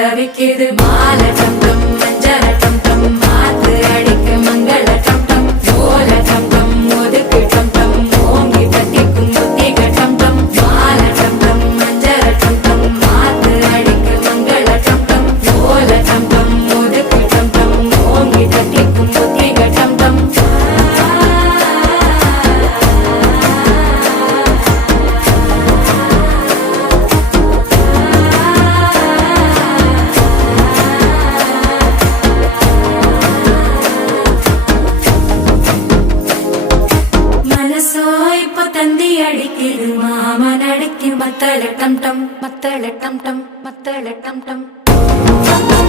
தவிக்குது மாலை டம் டம் மஞ்சள டம் டம் மாத்து அடிக்கு மங்கள டம் டம் ஓல டம் டம் ஒதுக்கு டம் டம் ஓங்கி தட்டிக்கும் புத்திக டம் டம் மாலை டம் டம் மஞ்சள டம் டம் மாத்து அடிக்கு மங்கள டம் டம் ஓல டம் டம் ஒதுக்கு டம் டம் ஓங்கி தட்டிக்கும் புத்திக டம் டம் தந்தி அடிக்குது மாமன் அடிக்கு மத்தள டம் டம் மத்தள டம் டம் மத்தள டம் டம்